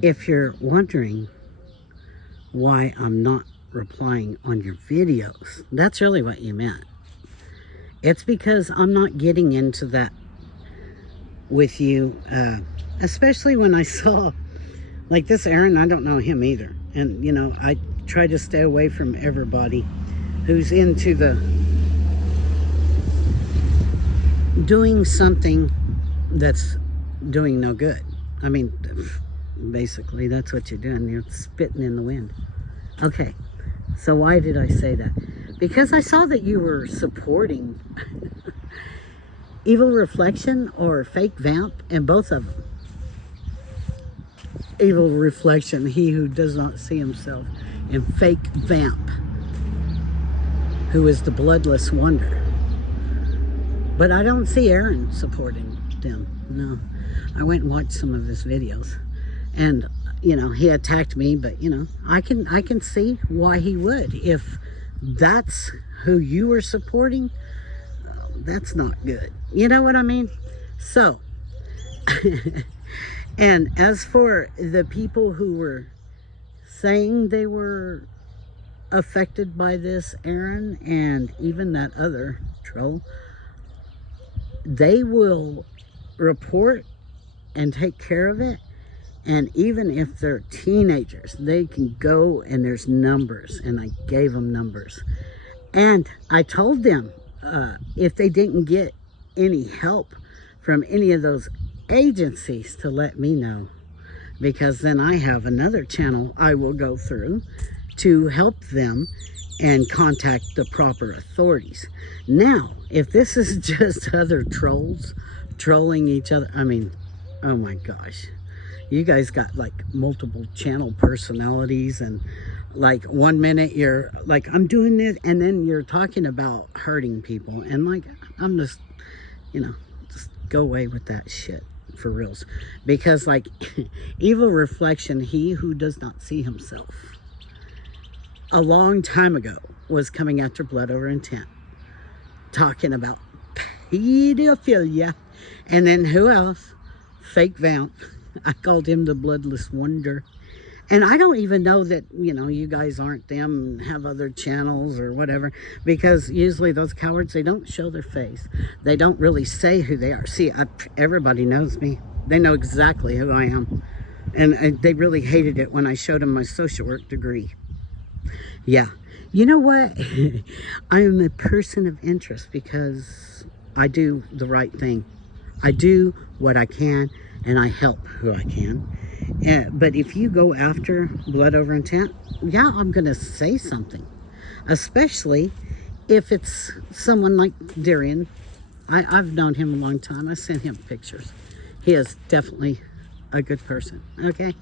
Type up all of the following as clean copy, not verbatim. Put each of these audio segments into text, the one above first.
If you're wondering why I'm not replying on your videos, that's really what you meant. It's because I'm not getting into that with you, especially when I saw, like this Aaron, I don't know him either. And, you know, I try to stay away from everybody who's into the doing something that's doing no good. I mean, basically, that's what you're doing. You're spitting in the wind. Okay, so why did I say that? Because I saw that you were supporting Evil Reflection or Fake Vamp, and both of them. Evil Reflection, he who does not see himself, and Fake Vamp, who is the bloodless wonder. But I don't see Aaron supporting them. No, I went and watched some of his videos, and you know, he attacked me, but you know, I can see why he would. If that's who you were supporting, that's not good. You know what I mean? So, and as for the people who were saying they were affected by this, Aaron, and even that other troll, they will report and take care of it. And even if they're teenagers, they can go, and there's numbers, and I gave them numbers. And I told them if they didn't get any help from any of those agencies to let me know, because then I have another channel I will go through to help them and contact the proper authorities. Now, if this is just other trolls trolling each other, I mean, oh my gosh. You guys got like multiple channel personalities, and like 1 minute you're like, I'm doing this, and then you're talking about hurting people, and like, I'm just, you know, just go away with that shit for reals. Because like Evil Reflection, he who does not see himself, a long time ago was coming after Blood Over Intent, talking about pedophilia. And then who else? Fake Vamp. I called him the bloodless wonder. And I don't even know that, you know, you guys aren't them and have other channels or whatever, because usually those cowards, they don't show their face. They don't really say who they are. See, everybody knows me. They know exactly who I am. And they really hated it when I showed them my social work degree. Yeah. You know what? I am a person of interest because I do the right thing. I do what I can, and I help who I can. But if you go after Blood Over Intent, yeah, I'm going to say something. Especially if it's someone like Darian. I've known him a long time. I sent him pictures. He is definitely a good person. Okay?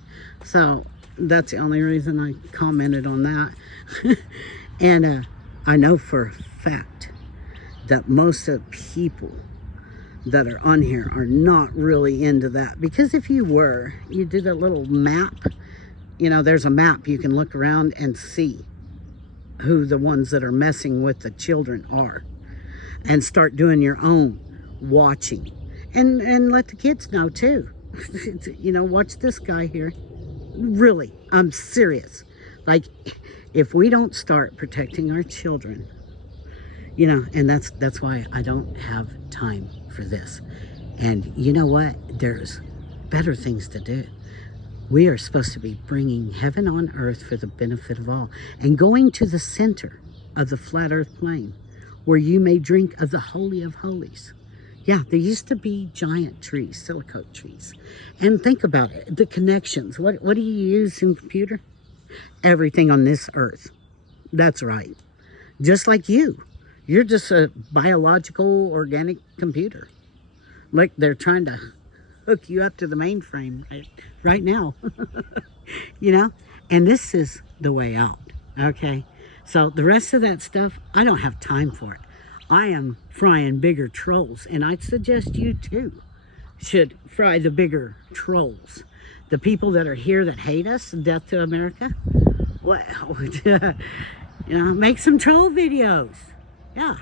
So that's the only reason I commented on that. And I know for a fact that most of the people that are on here are not really into that, because if you were, you do that little map, you know, there's a map, you can look around and see who the ones that are messing with the children are, and start doing your own watching, and let the kids know too. You know, watch this guy here. Really, I'm serious. Like, if we don't start protecting our children, you know, and that's why I don't have time for this. And you know what? There's better things to do. We are supposed to be bringing heaven on earth for the benefit of all, and going to the center of the flat earth plane, where you may drink of the Holy of Holies. Yeah, there used to be giant trees, silicote trees. And think about it, the connections. What do you use in computer? Everything on this earth. That's right. Just like you. You're just a biological, organic computer. Like they're trying to hook you up to the mainframe right now. You know? And this is the way out. Okay? So the rest of that stuff, I don't have time for it. I am frying bigger trolls, and I'd suggest you too should fry the bigger trolls. The people that are here that hate us, death to America, well, you know, make some troll videos. Yeah.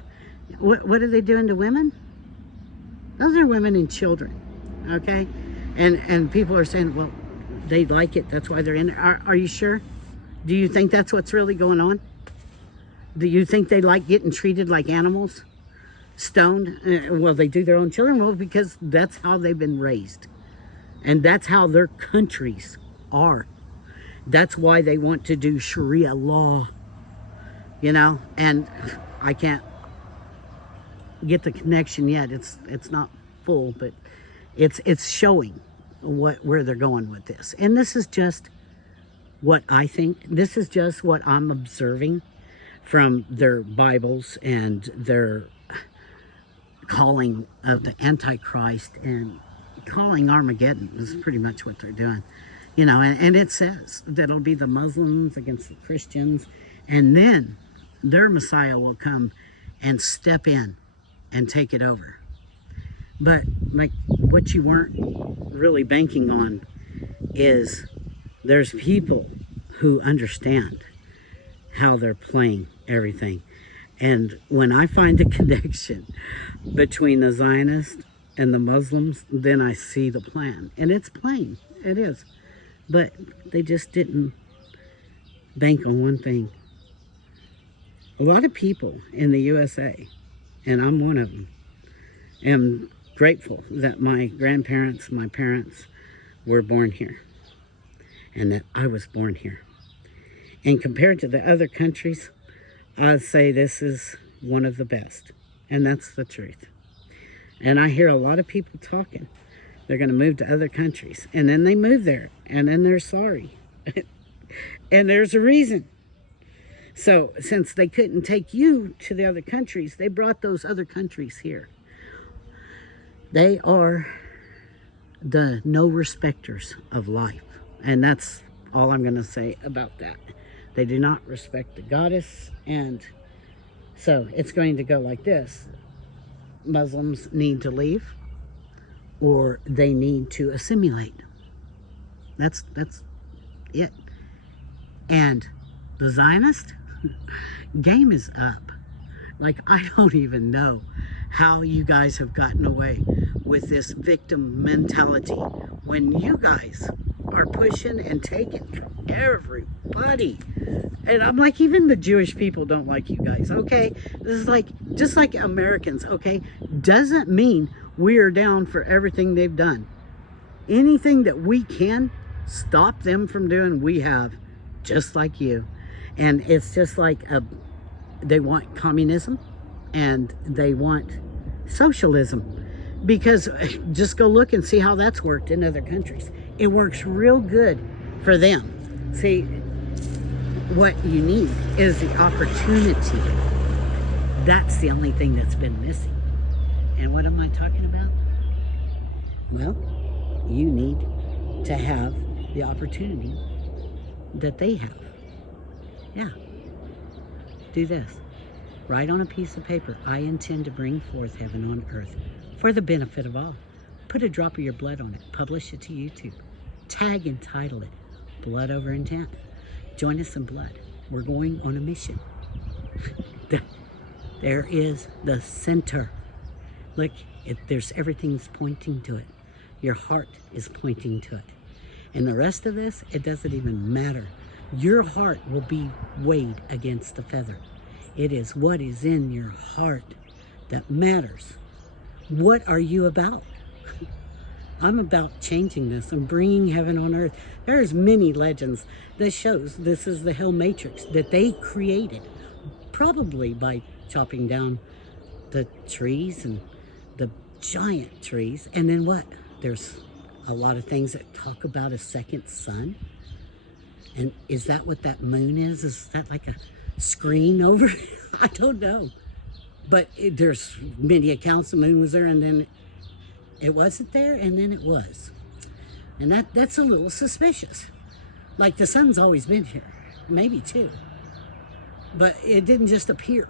What are they doing to women? Those are women and children, okay? And people are saying, well, they like it. That's why they're in there. Are you sure? Do you think that's what's really going on? Do you think they like getting treated like animals? Stoned? Well, they do their own children. Well, because that's how they've been raised. And that's how their countries are. That's why they want to do Sharia law. You know? And I can't get the connection yet. It's not full, but it's showing where they're going with this. And this is just what I think. This is just what I'm observing from their Bibles and their calling of the Antichrist and calling Armageddon. This is pretty much what they're doing. You know, and it says that it'll be the Muslims against the Christians, and then their Messiah will come and step in and take it over. But like what you weren't really banking on is there's people who understand how they're playing everything. And when I find a connection between the Zionists and the Muslims, then I see the plan. And it's plain, it is. But they just didn't bank on one thing. A lot of people in the USA, and I'm one of them, am grateful that my grandparents, my parents were born here and that I was born here. And compared to the other countries, I'd say this is one of the best. And that's the truth. And I hear a lot of people talking. They're going to move to other countries. And then they move there. And then they're sorry. And there's a reason. So since they couldn't take you to the other countries, they brought those other countries here. They are the no respecters of life. And that's all I'm going to say about that. They do not respect the goddess. And so it's going to go like this. Muslims need to leave, or they need to assimilate. That's it. And the Zionist game is up. Like, I don't even know how you guys have gotten away with this victim mentality when you guys are pushing and taking from everybody. And I'm like, even the Jewish people don't like you guys, okay? This is like, just like Americans, okay? Doesn't mean we are down for everything they've done. Anything that we can stop them from doing, we have, just like you. And it's just like they want communism and they want socialism. Because just go look and see how that's worked in other countries. It works real good for them. See, what you need is the opportunity. That's the only thing that's been missing. And what am I talking about? Well, you need to have the opportunity that they have. Yeah. Do this. Write on a piece of paper, I intend to bring forth heaven on earth for the benefit of all. Put a drop of your blood on it. Publish it to YouTube. Tag and title it Blood Over Intent. Join us in blood. We're going on a mission. There is the center. Look, there's everything's pointing to it. Your heart is pointing to it. And the rest of this, it doesn't even matter. Your heart will be weighed against the feather. It is what is in your heart that matters. What are you about? I'm about changing this. I'm bringing heaven on earth. There's many legends that shows this is the hell matrix that they created, probably by chopping down the trees and the giant trees. And then what? There's a lot of things that talk about a second sun. And is that what that moon is? Is that like a screen over? I don't know. But there's many accounts the moon was there and then it wasn't there and then it was. And that's a little suspicious. Like the sun's always been here. Maybe two. But it didn't just appear.